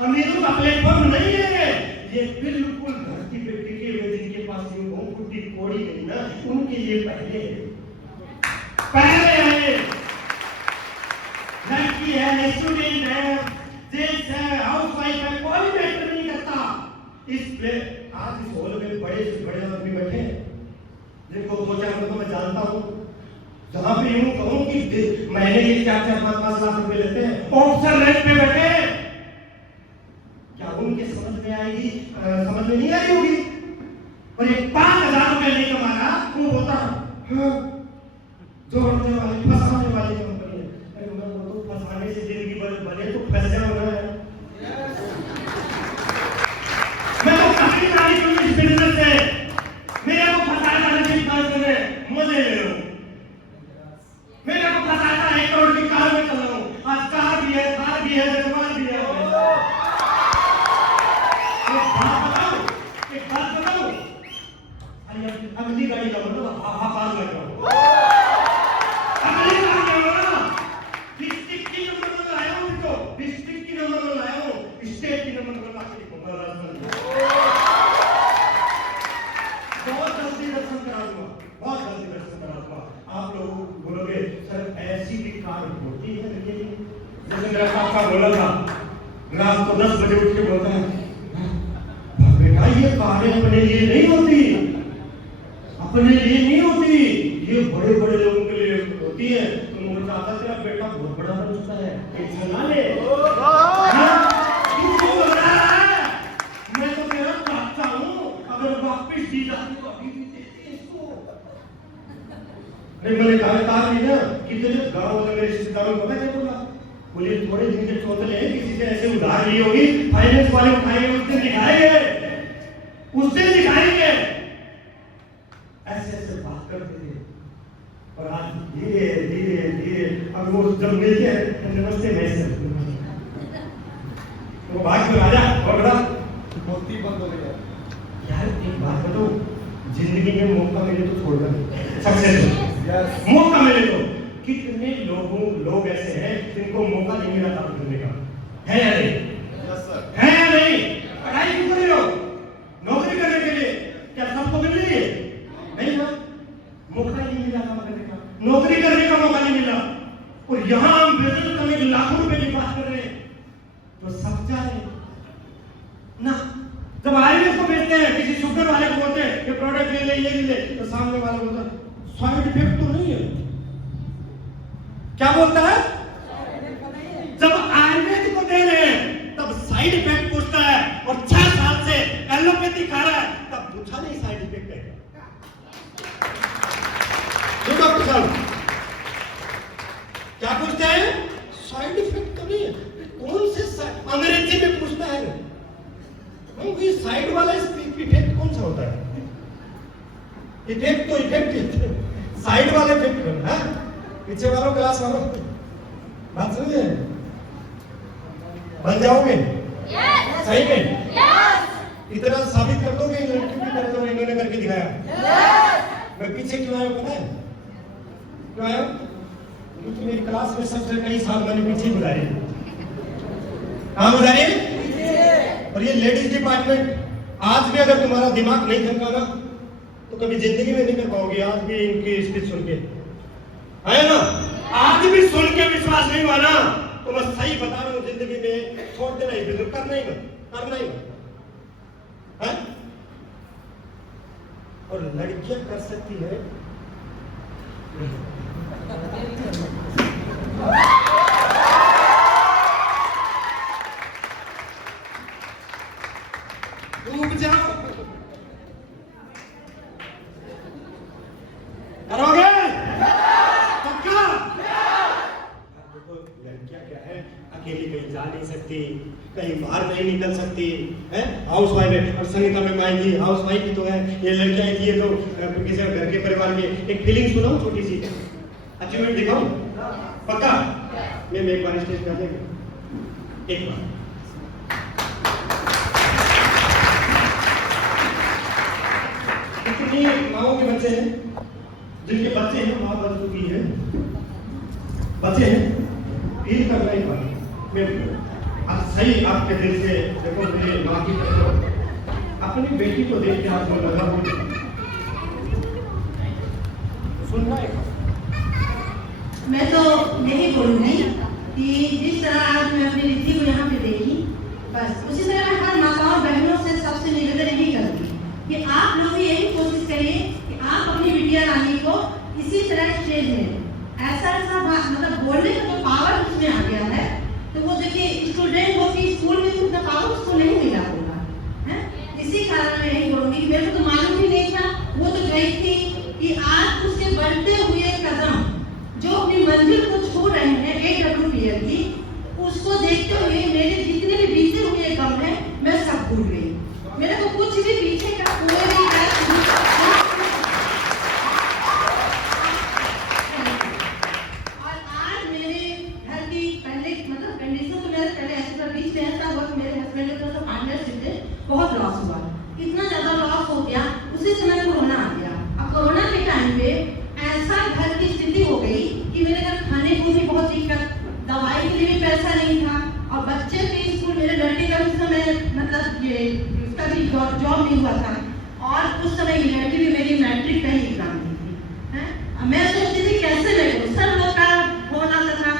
अमीरों का प्लेटफॉर्म नहीं है। ये बिल्कुल धरती पे टिके हुए जिनके पास ये कुटी कोड़ी नहीं ना, उनके लिए पहले है। लड़की है, स्टूडेंट है, जेंट्स है, हाउसवाइफ है, कोई मैटर नहीं करता। आज इस हॉल में बड़े से बड़े आदमी बैठे हैं, जिनको 2-4 लोगों को मैं जानता हूँ, जहां पे यूं कहूं कि महीने के 4-4, 5-5 लाख रुपए लेते हैं, ऑफिसर रैंक पे बैठे हैं। क्या उनके समझ में आएगी? समझ में नहीं आई होगी। और ये 5,000 रुपए नहीं कमा रहा, वो बोलता जोड़ने वाले, फंसाने वाली कंपनी है। अरे मैं बोलता हूं फंसाने से जिंदगी बने तो फंस जाओ ना। मैं तो काफी सारी इस बिजनेस से मेरे को फंसाया जाने की बात करने मजे ले रहा हूं। मेरे को फंसाया 1 करोड़ की कार में चल रहा हूं, आज कार भी है, थार भी है, जगवान भी है। एक बात बताऊं, अगली गाड़ी का मतलब हाथ लग रहा हूं, अगली गाड़ी का मतलब डिस्ट्रिक्ट की नंबर में लाया हूं, तो डिस्ट्रिक्ट की नंबर में लाया हूं, स्टेट की नंबर में लाके दिखाऊंगा। बहुत जल्दी दर्शन करा दूंगा, बहुत जल्दी दर्शन करा दूंगा। आप लोग बोलोगे सर ऐसी भी कार होती है? जैसे मेरा पापा बोला था, रात को 10 बजे उठ के बोलता है बेटा ये कारें अपने लिए नहीं होती, अपने लिए नहीं होती, ये बड़े बड़े लोगों के लिए होती है। तो मुझे चाहता तेरा बेटा बहुत बड़ा बन चुका है, एक सुना ले। मैं तो तेरा चाचा हूँ, अगर वापिस दी जाती तो अभी भी देती इसको। अरे मैंने कहा नहीं ना कि तेरे गाँव में मेरे रिश्तेदारों को पता क्या बोला, बोले थोड़े दिन के चौथले किसी से ऐसे उधार ली होगी, फाइनेंस वाले उठाएंगे, उस दिन दिखाएंगे, उस दिन दिखाएंगे। ऐसे ऐसे बात करते थे। और आज धीरे धीरे धीरे अब वो जब मिलते हैं नमस्ते मैसेज तो भाग में राजा और बड़ा मोती बंद हो गया यार। एक बात बताओ, जिंदगी में मौका मिले तो छोड़ दो, सक्सेस मौका मिले तो। कितने लोग ऐसे हैं जिनको मौका नहीं मिला काम करने का, है या नहीं? Yes sir. है या नहीं? पढ़ाई क्यों कर रहे हो? नौकरी करने के लिए क्या सबको मिल रही है? नहीं ना, मौका ही नहीं मिला काम करने का, नौकरी करने का मौका नहीं मिला। और यहाँ हम बिजनेस करने के लाखों रुपए की बात कर रहे हैं तो सब चाह रहे ना। जब आईएएस को बेचते हैं, किसी शुगर वाले को बोलते हैं ये प्रोडक्ट ले ले, ये ले, तो सामने वाला बोलता है साइड इफेक्ट तो नहीं है। क्या बोलता है? जब आयुर्वेद को दे रहे हैं तब साइड इफेक्ट पूछता है, और 6 साल से एलोपैथी खा रहा है तब पूछा नहीं साइड इफेक्ट है। क्यों डॉक्टर साहब क्या पूछते हैं? साइड इफेक्ट तो नहीं है। कौन से अंग्रेजी में पूछता है नहीं, साइड वाला इफेक्ट कौन सा होता है? इफेक्ट तो इफेक्ट, साइड वाला इफेक्ट है। पीछे वालों क्लास वालों बात समझे? बन जाओगे? yes! सही में? yes! इतना साबित कर दोगे लड़की भी कर दो, इन्होंने करके दिखाया। yes! मैं पीछे क्यों आया पता है? क्यों आया? क्योंकि मेरी क्लास में सबसे कई साल मैंने पीछे बुलाए। कहाँ बुलाए? और ये लेडीज डिपार्टमेंट आज भी अगर तुम्हारा दिमाग नहीं थका ना तो कभी जिंदगी में नहीं कर पाओगे। आज भी इनकी स्पीच सुन के है ना, आज भी सुन के विश्वास नहीं हुआ ना तो मैं सही बता रहा हूँ, जिंदगी में छोड़ देना ही, बिल्कुल करना ही मत है। और लड़कियां कर सकती है डूब जाओ, करोगे? लड़कियां क्या है, अकेली कहीं जा नहीं सकती, कहीं बाहर नहीं निकल सकती है, हाउस वाइफ है। और संगीता में पाएंगी हाउस वाइफ भी तो है, ये लड़कियां ये तो किसी घर के परिवार में एक फीलिंग सुनाऊं, छोटी सी अचीवमेंट दिखाऊं, पक्का? मैं एक बार स्टेज पे आ जाएगा, एक बार कितनी माओ के बच्चे हैं जिनके बच्चे हैं, माँ बन चुकी है, बच्चे हैं, फील कर रहे हैं। मैं अब सही आपके दिल से देखो, मेरे माँ की तरफ अपनी बेटी को देख के आपको लगा सुनना है। मैं तो यही बोलूंगी कि जिस तरह आज मैं अपनी रिद्धि को यहाँ पे देखी, बस उसी तरह मैं हर माताओं बहनों से सबसे निवेदन यही करूंगी कि आप लोग यही कोशिश करिए कि आप अपनी बिटिया रानी को इसी तरह स्टेज में ऐसा मतलब बोलने का तो पावर उसमें आ गया है। तो वो देखिए स्टूडेंट हो कि स्कूल में तो उतना पावर उसको नहीं मिला होगा, है? इसी कारण मैं यही बोलूंगी, मेरे को तो मालूम ही नहीं था, वो तो गई थी कि आज उसके बढ़ते हुए कदम जो अपनी मंजिल को छू रहे हैं AWPL की, उसको देखते हुए मेरे जितने भी बीते हुए गम है मैं सब भूल गई। मेरे को कुछ भी पीछे का कोई भी बहुत लॉस हुआ, इतना ज्यादा लॉस हो गया। उसी समय कोरोना आ गया। अब कोरोना के टाइम पे ऐसा घर की स्थिति हो गई कि मेरे घर खाने को भी बहुत दिक्कत, दवाई के लिए भी पैसा नहीं था, और बच्चे के स्कूल, मेरे लड़के का उस समय मतलब ये उसका भी जॉब नहीं हुआ था, और उस समय ये लड़की भी मेरी मैट्रिक का ही एग्जाम दी थी, है? मैं सोचती थी कैसे मैं करूँ। सब लोग का फोन आता था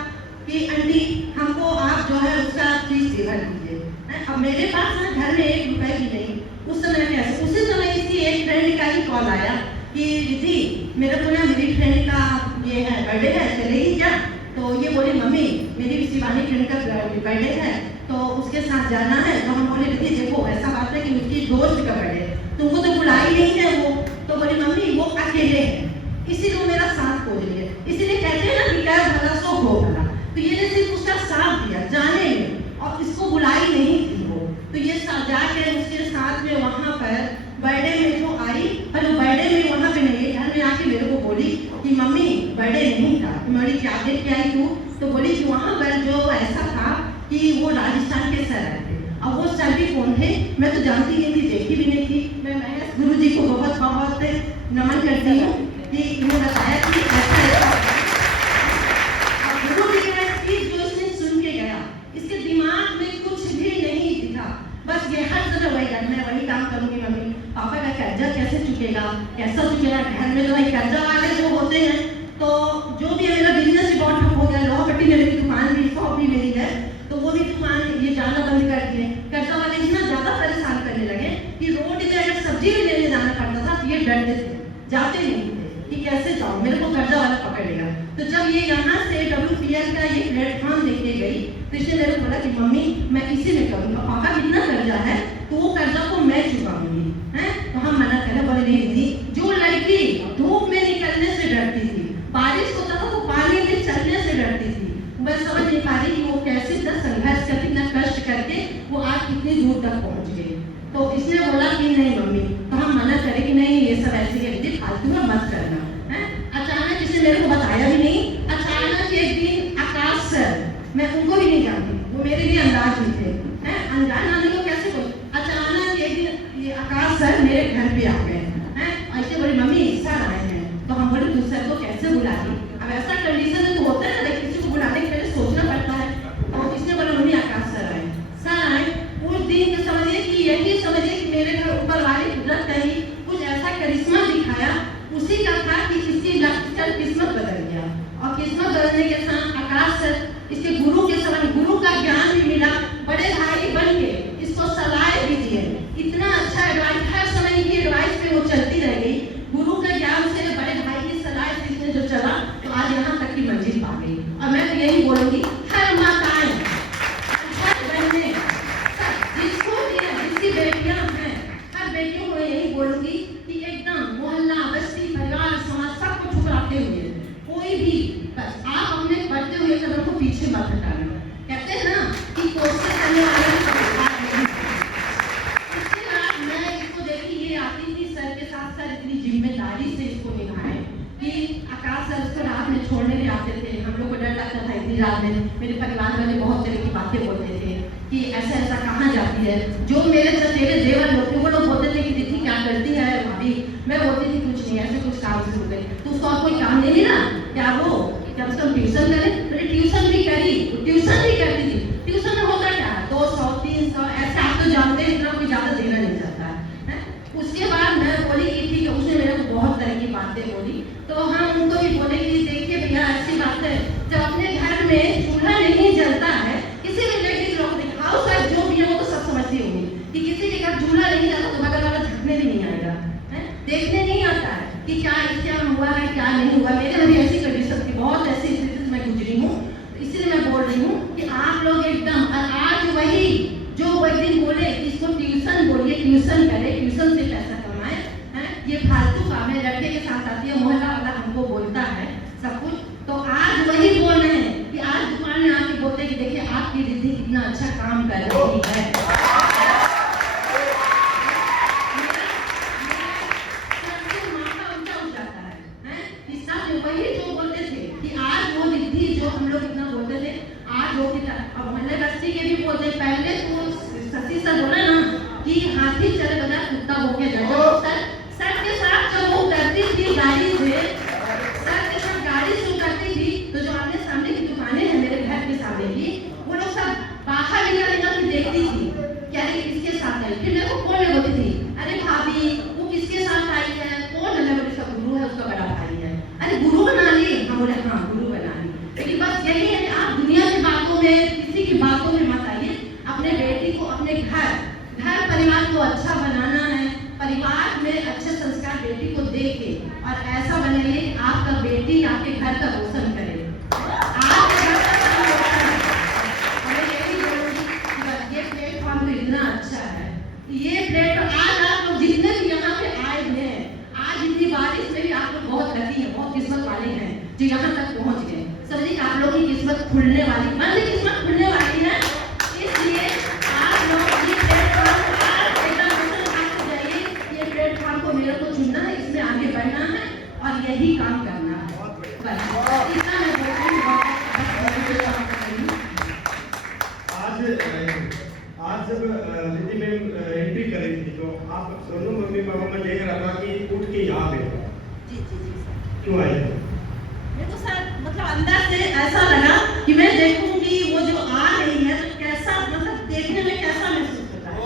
कि आंटी हमको आप जो है उसका प्लीज सेवा कीजिए। अब मेरे पास ना घर में 1 रुपए भी नहीं, उस समय कैसे? उसी समय इसकी एक फ्रेंड का ही कॉल आया कि रिद्धि मेरे को ना मेरी फ्रेंड का ये है बर्थडे है, चलेगी क्या? तो ये बोली मम्मी मेरी शिवानी फ्रेंड का बर्थडे है तो उसके साथ जाना है। तो हम बोले रिद्धि देखो ऐसा बात है कि उसकी दोस्त का बर्थडे है, तुमको तो बुलाई नहीं है वो। तो बोली मम्मी वो अकेले है इसीलिए वो मेरा साथ खोज रही है। इसीलिए कहते हैं ना कि क्या भला सो हो भला, तो ये ने सिर्फ उसका साथ दिया जाने में और इसको बुलाई नहीं थी वो। तो ये जाके उसके साथ में वहाँ पर बर्थडे में जो आई, पर वो बर्थडे में वहाँ पे नहीं, घर में आके मेरे को बोली कि मम्मी बर्थडे नहीं था। तो मैं बोली क्या देख के आई तू? तो बोली कि वहाँ पर जो ऐसा था कि वो राजस्थान के सर आए थे। अब वो सर भी कौन थे मैं तो जानती नहीं थी, देखी भी नहीं थी। मैं महेश गुरु जी को बहुत बहुत नमन करती हूँ कि इन्होंने बताया कि ऐसा गुरु जी का स्पीच जो इसने सुन के गया, इसके दिमाग में कुछ भी नहीं दिखा, बस ये हर जगह वही कर, मैं वही काम करूंगी मम्मी। पापा का कर्जा कैसे चुकेगा, कैसा चुकेगा? घर में तो वही कर्जा वाले जो होते हैं, तो जो भी है मेरा बिजनेस भी बहुत ठप हो गया, लोहा पट्टी में मेरी दुकान भी शॉप भी मेरी है, तो वो भी दुकान ये जाना बंद कर दिए। कर्जा वाले इतना ज्यादा परेशान करने लगे कि रोड में अगर सब्जी भी लेने जाना पड़ता था तो ये डरते थे, जाते नहीं थे कि कैसे जाओ, मेरे को कर्जा वाला पकड़ लेगा। तो जब ये यहाँ से WPL का ये प्लेटफॉर्म लेके गई तो इसने मेरे को बोला कि मम्मी मैं इसी में करूँगा, पापा कितना कर्जा है तो वो कर्जा को मैं चुकाऊंगी, है? तो हम मना करें, बोले नहीं दीदी, जो लड़की धूप में निकलने से डरती थी, बारिश होता था तो पानी में चलने से डरती थी, मैं समझ नहीं पा रही कि वो कैसे इतना संघर्ष करके इतना कष्ट करके वो आज कितनी दूर तक पहुंच गई। तो इसने बोला कि नहीं मम्मी, तो हम मना करें कि नहीं ये सब ऐसी गलती फालतू में मत करना, है? अचानक इसने मेरे को बताया भी नहीं, अचानक एक दिन आकाश सर, मैं उनको भी नहीं जानती, वो मेरे लिए अंदाज ही थे, हैं? अनजान आदमी को कैसे बोल, अचानक एक दिन ये आकाश सर मेरे घर पे आ गए, हैं? ऐसे बोले मम्मी सर आए हैं। तो हम बोले तू सर को कैसे बुला ली? अब ऐसा कंडीशन में तो होता है ना, किसी को बुलाने के पहले सोचना पड़ता है। और इसने बोला मम्मी आकाश सर आए, सर आए। उस दिन समझिए कि यही समझिए कि मेरे घर ऊपर वाले कुदरत कहीं कुछ ऐसा करिश्मा दिखाया, उसी का था कि इसकी किस्मत बदल गया। और किस्मत बदलने के साथ आकाश सर इसके गुरु के समान गुरु का ज्ञान भी मिला, बड़े भाई बन के इसको सलाह भी दिए, इतना अच्छा एडवाइस, हर समय की एडवाइस पे वो चलती रह गई। गुरु का ज्ञान से बड़े भाई की सलाह से इसने जो चला तो आज यहाँ तक की मंजिल पा गई। और मैं तो यही बोलूंगी हर माताएं, हर बहनें, जिसको भी है, जिसकी बेटियां हैं, हर बेटियों को यही बोलूंगी कि एकदम मोहल्ला बस्ती परिवार समाज सबको ठुकराते हुए कोई भी बस आप अपने बढ़ते हुए कदम को पीछे मत हटाना। कहते हैं ना कि कोशिश करने वाले उसके बाद मैं इसको देखी ये आती थी सर के साथ, सर इतनी जिम्मेदारी से इसको निभाए कि आकाश सर उसको रात में छोड़ने भी आते थे, हम लोग को डर लगता था इतनी रात में, मेरे परिवार वाले बहुत तरह की बातें बोलते थे कि ऐसा ऐसा कहाँ जाती है। जो मेरे चचेरे देवर लोग थे वो लोग बोलते थे कि दीदी क्या करती है भाभी, मैं बोलती थी कुछ नहीं, ऐसे कुछ काम से हो गए, तो उसको और कोई काम नहीं ना, क्या वो जब उसका ट्यूशन करे, तो ट्यूशन भी करी, ट्यूशन भी करती थी। ट्यूशन में होता क्या 200 300 ऐसे आप तो जानते हैं, इतना कोई ज्यादा देना नहीं चाहता है। उसके बाद मैं बोली कि ठीक है, उसने मेरे को बहुत तरह की बातें बोली, तो हम उनको भी बोले कि देखिए भैया ऐसी बात है, जब अपने घर में चूल्हा नहीं जलता है, किसी भी लेडीज लोग हाउस वाइफ जो भी है वो तो सब समझती होगी कि किसी के घर चूल्हा नहीं जलता तो बगल वाला झकने भी नहीं आएगा, देखने नहीं आता है कि क्या इसके हुआ है क्या नहीं हुआ। मेरे में भी ऐसी कंडीशन थी, बहुत ऐसी स्थिति मैं गुजरी हूँ, इसलिए मैं बोल रही हूँ कि आप लोग एकदम, और आज वही जो वो एक दिन बोले कि इसको ट्यूशन बोलिए, ट्यूशन करे, ट्यूशन से पैसा कमाए, हैं? ये फालतू काम है, लड़के के साथ आती है, मोहल्ला वाला हमको बोलता है सब कुछ, तो आज वही बोल रहे हैं कि आज दुकान में आके बोलते हैं कि देखिए आपकी रिद्धि कितना अच्छा काम कर रही है। वही जो बोलते थे कि आज वो रिद्धि जो हम लोग इतना बोलते थे, आज वो कितना, अब मोहल्ले बस्ती के भी बोलते, पहले तो शशि सर बोला ना कि हाथी चले बगैर कुत्ता भौंके जाए, सर के साथ जब वो करती थी गाड़ी से, सर के साथ गाड़ी से करती थी, तो जो आमने सामने की दुकानें हैं मेरे घर के सामने की, वो लोग सब बाहर निकल के देखती थी क्या किसके साथ आई, फिर मेरे को फोन में बोलती थी अरे भाभी वो किसके साथ आई है, कौन है, मैं उसका गुरु है, उसका बड़ा भाई है, अरे गुरु बना ली, हम बोले हाँ गुरु बना ली। लेकिन बस यही है कि आप दुनिया की बातों में, किसी की बातों में मत आइए, अपने बेटी को अपने घर परिवार को अच्छा बनाना है, परिवार में अच्छे संस्कार बेटी को दे के आपके घर का रोशन करे, आपके घर का नाम रोशन करे। और मैं यही बोलूंगी कि बस ये प्लेटफॉर्म तो इतना अच्छा है, ये प्लेटफॉर्म आज आप लोग जितने भी यहाँ पे आए हैं, आज इतनी बारिश में भी आप लोग बहुत लकी हैं, बहुत किस्मत वाले हैं जो यहाँ तक पहुँच गए। समझिए आप लोगों की किस्मत खुलने वाली, मन की किस्मत खुलने वाली है। इसलिए आप लोग ये प्लेटफॉर्म आज एकदम रोशन जाइए, ये प्लेटफॉर्म को मेरे को चुनना है, इसमें आगे बढ़ना है और यही काम करना है। बस इतना मैं बोलती हूँ। आज जब दीदी मैम एंट्री कर रही थी तो आप दोनों मम्मी पापा में देख रहा था कि उठ के यहाँ पे जी जी जी सर। क्यों आए? ये तो सर मतलब अंदर से ऐसा लगा कि मैं देखूंगी वो जो आ रही है तो कैसा, मतलब देखने में कैसा महसूस होता है।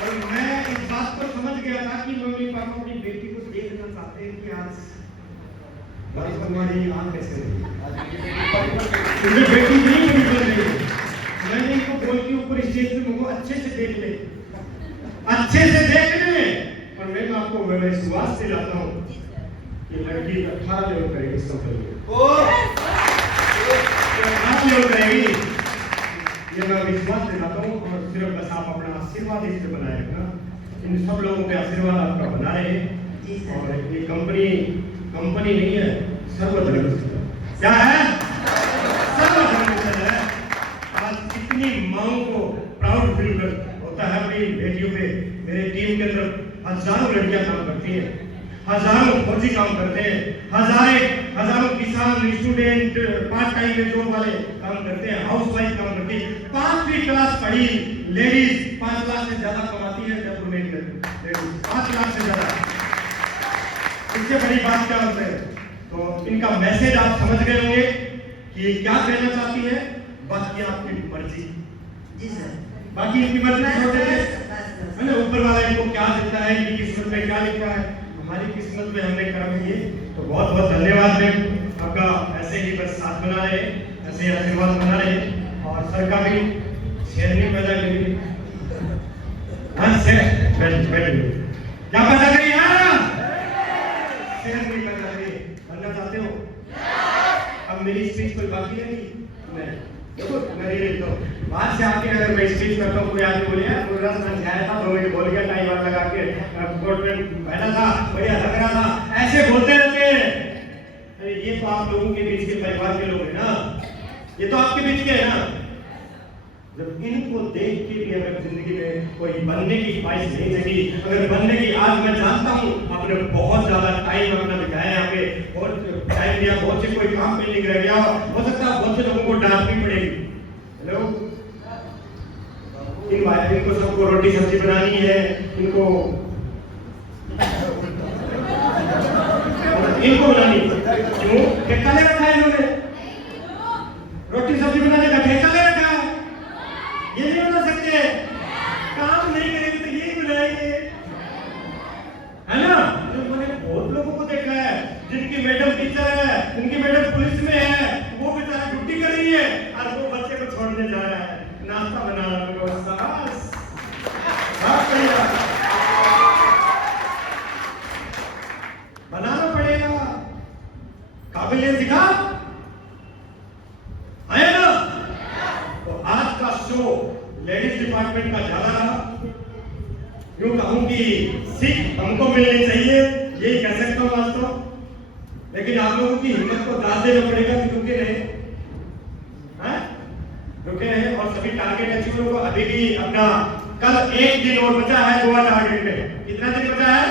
और मैं इस बात को समझ गया था कि मम्मी पापा अपनी बेटी को देखना चाहते हैं कि आज तुम्हारी आँख कैसे रही, तुझे बेटी नहीं बड़ी बन रही। मैंने इनको बोल के ऊपर स्टेज पे मुझको अच्छे से देख ले, अच्छे से देख ले। और मैं आपको विश्वास दिलाता हूँ कि लड़की 18 लेवल करेगी इस कंपनी में, 18 लेवल करेगी, ये मैं विश्वास दिलाता हूँ। और सिर्फ बस आप अपना आशीर्वाद इस पे बनाए रखना, इन सब लोगों के आशीर्वाद आपका बना रहे। और ये कंपनी नहीं है, सर्वधर्म क्या है, सर्वधर्म है। आज इतनी माओ को प्राउड फील होता है अपनी बेटियों पे। मेरे टीम के अंदर हजारों लड़कियां काम करती हैं, हजारों फौजी काम करते हैं, हजारों किसान, स्टूडेंट, पार्ट टाइम में जॉब वाले काम करते हैं, हाउस वाइफ काम करती है। 5वीं क्लास पढ़ी लेडीज 5 लाख से ज्यादा कमाती है जयपुर में, लेडीज 5 लाख से ज्यादा। इससे बड़ी बात क्या होता है? तो इनका मैसेज आप समझ गए होंगे कि क्या कहना चाहती है। बाकी आपकी मर्जी। जी सर। बाकी इनकी मर्जी छोड़ देते है ना, ऊपर वाला इनको क्या देता है, इनकी किस्मत में क्या लिखा है। हमारी किस्मत में हमने कर्म किए। तो बहुत बहुत धन्यवाद मैम आपका, ऐसे ही बस साथ बना रहे, ऐसे ही आशीर्वाद बना रहे। और सर का भी शेर नहीं पैदा करिए, हाँ शेर क्या पैदा करिए, शेर नहीं पैदा करिए। बनना चाहते हो? अब मेरी स्पीच कोई बाकी नहीं, देखो मैं ये लिखता हूँ बाहर से आके अगर मैं स्पीच करता हूँ, कोई आके बोले पूरा समझाया था, 2 मिनट बोल गया, टाइम वाला लगा के कोट में पहना था, बढ़िया लग रहा था, ऐसे बोलते रहते हैं। अरे ये तो आप लोगों के बीच के परिवार के लोग हैं ना, ये तो आपके बीच के है ना। जब इनको देख के भी अगर जिंदगी में कोई बनने की ख्वाहिश नहीं जगी, अगर बनने की, आज मैं जानता हूँ आपने बहुत ज्यादा टाइम अपना बिताया यहाँ पे, बहुत टाइम दिया, बहुत से कोई काम पे नहीं रह गया, हो सकता है बहुत से लोगों को डांट भी पड़ेगी। हेलो, इनको सबको रोटी सब्जी बनानी है, इनको बनानी, क्यों ठेका ले रखा है इन्होंने, रोटी सब्जी बनाने का ठेका ले रखा है। ये नहीं बना सकते, काम नहीं करेंगे तो यही बनाएंगे, है ना। मैंने बहुत लोगों को देखा है जिनकी मैडम टीचर है, जिनकी मैडम पुलिस में है, वो बेचारा ड्यूटी कर रही है और वो बच्चे को छोड़ने जा रहा है, नाश्ता बना रहा है। बनाना पड़ेगा, काबिलियत दिखा है ना। तो आज का शो लेडीज डिपार्टमेंट का ज्यादा रहा, यूं कहूं कि सीख हमको मिलनी चाहिए, यही कह सकता हूं आज तो। लेकिन आप लोगों की हिम्मत को दाद देना पड़ेगा कि रुके रहे, रुके रहे। और सभी टारगेट अचीवर को अभी भी अपना, कल 1 दिन और बचा है गोवा टारगेट में। कितना दिन बचा है?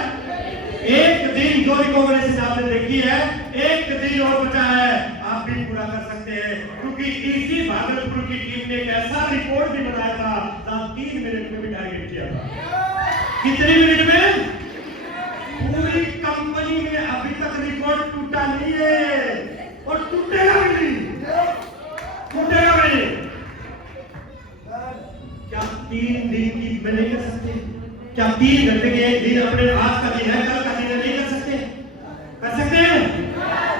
1 दिन। जो रिकॉग्निशन आपने देखी है, 1 दिन और बचा है, आप भी पूरा कर सकते हैं। क्योंकि इसी भागलपुर की टीम ने एक ऐसा रिकॉर्ड भी बनाया था, जहां 3 मिनट में भी टारगेट किया था। कितने मिनट में? पूरी कंपनी में अभी तक रिकॉर्ड टूटा नहीं है और टूटेगा भी नहीं, टूटेगा भी नहीं। क्या 3 दिन की में नहीं कर सकते? क्या 3 घंटे के एक दिन, अपने आज का दिन है, कल का दिन है, नहीं कर सकते? कर सकते हैं,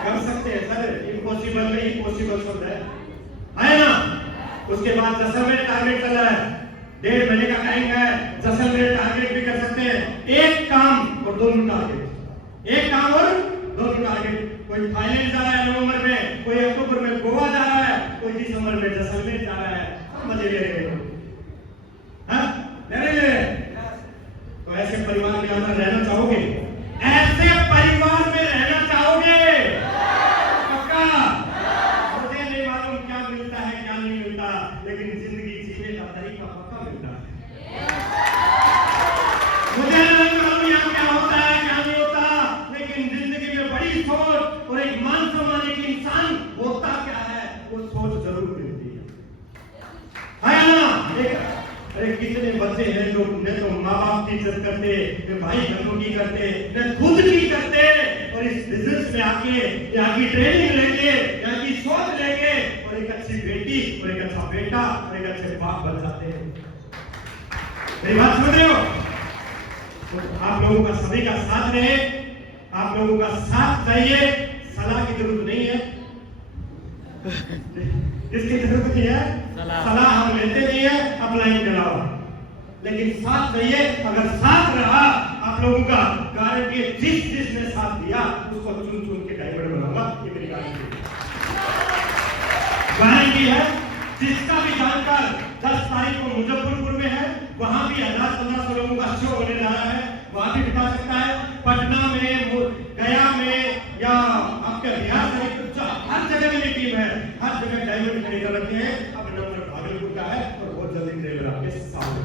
कर सकते हैं सर। इम्पॉसिबल नहीं, इम्पॉसिबल शब्द है ना। उसके बाद जैसलमेर टारगेट चल रहा है, 1.5 महीने का टाइम है, जैसलमेर टारगेट भी कर सकते हैं। एक काम और 2 टारगेट, एक काम और 2 टारगेट, कोई थाईलैंड जा रहा है नवंबर में, कोई अक्टूबर में गोवा जा रहा है, कोई दिसंबर में जैसलमेर जा रहा है, सब मजे ले रहे हो, हाँ ले रहे हैं। तो ऐसे परिवार के अंदर रहना चाहोगे? ऐसे परिवार में रहना चाहोगे? पक्का? मुझे नहीं मालूम क्या मिलता है क्या नहीं मिलता, लेकिन जिंदगी जीने का तरीका पक्का मिलता है। मुझे नहीं मालूम यहाँ क्या होता है क्या नहीं होता, लेकिन जिंदगी में बड़ी सोच और एक मान सम्मान एक इंसान होता क्या है वो सोच जरूर मिलती है ना? अरे कितने बच्चे हैं जो न तो माँ बाप की इज्जत करते, न भाई बहनों की करते, न खुद की करते, और इस बिजनेस में आके यहाँ की ट्रेनिंग लेके, यहाँ की सोच लेके, और एक अच्छी बेटी और एक अच्छा बेटा और एक अच्छे बाप बन जाते हैं। मेरी बात सुन रहे हो? तो आप लोगों का सभी का साथ रहे, आप लोगों का साथ चाहिए, सलाह की जरूरत नहीं है। इसकी जरूरत नहीं है, सलाह हम लेते नहीं है अपलाइन के अलावा, लेकिन साथ चाहिए। अगर साथ रहा आप लोगों का, गारंटी है जिसने साथ दिया उसको चुन चुन के डायमंड बनाऊंगा, ये मेरी गारंटी है। जिसका भी जानकार 10 तारीख को मुजफ्फरपुर में है, वहां भी 1000-1500 लोगों का शो होने जा रहा है, वहां भी बिता सकता है। पटना में, गया में, या आपके बिहार में, हर जगह मेरी टीम है, हर जगह डायमंड खरीद रखे हैं। अब नंबर भागलपुर का है और बहुत जल्दी ट्रेलर आपके सामने,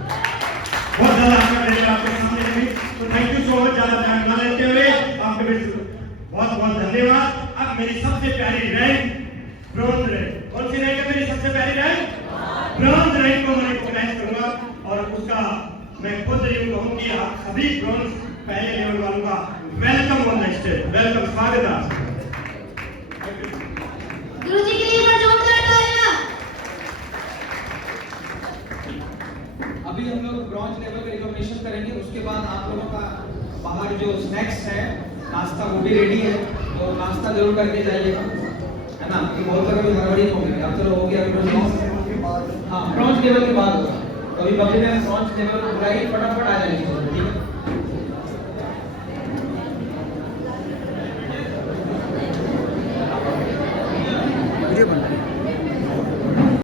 बहुत ज्यादा आपका ट्रेलर आपके सामने है। तो थैंक यू सो मच, ज्यादा टाइम ना लेते हुए आपके बहुत बहुत धन्यवाद। अब मेरी सबसे प्यारी रैंक ब्रॉन्ज रैंक, कौन सी रैंक है मेरी सबसे प्यारी रैंक? ब्रॉन्ज रैंक को मैं रिकॉग्नाइज करूंगा, और उसका मैं खुद यूं कहूं कि आप सभी ब्रॉन्ज पहले लेवल वालों का welcome on the stage, welcome, स्वागत है आपका। गुरुजी के लिए एक बार जोरदार तालियां। अभी हम लोग ब्रॉन्ज लेवल का रिकॉग्निशन करेंगे, उसके बाद आप लोगों का बाहर जो स्नैक्स है, नाश्ता वो भी रेडी है, तो नाश्ता जरूर करके जाइएगा, है ना? कि बहुत सारा भी हड़बड़ी हो गई, अब चलो हो गया, हाँ ब्रॉन्ज लेवल के बाद होगा, तो अभी बबली में ब्रॉन्ज लेवल को बुलाइए, फटाफट आ जाएंगे।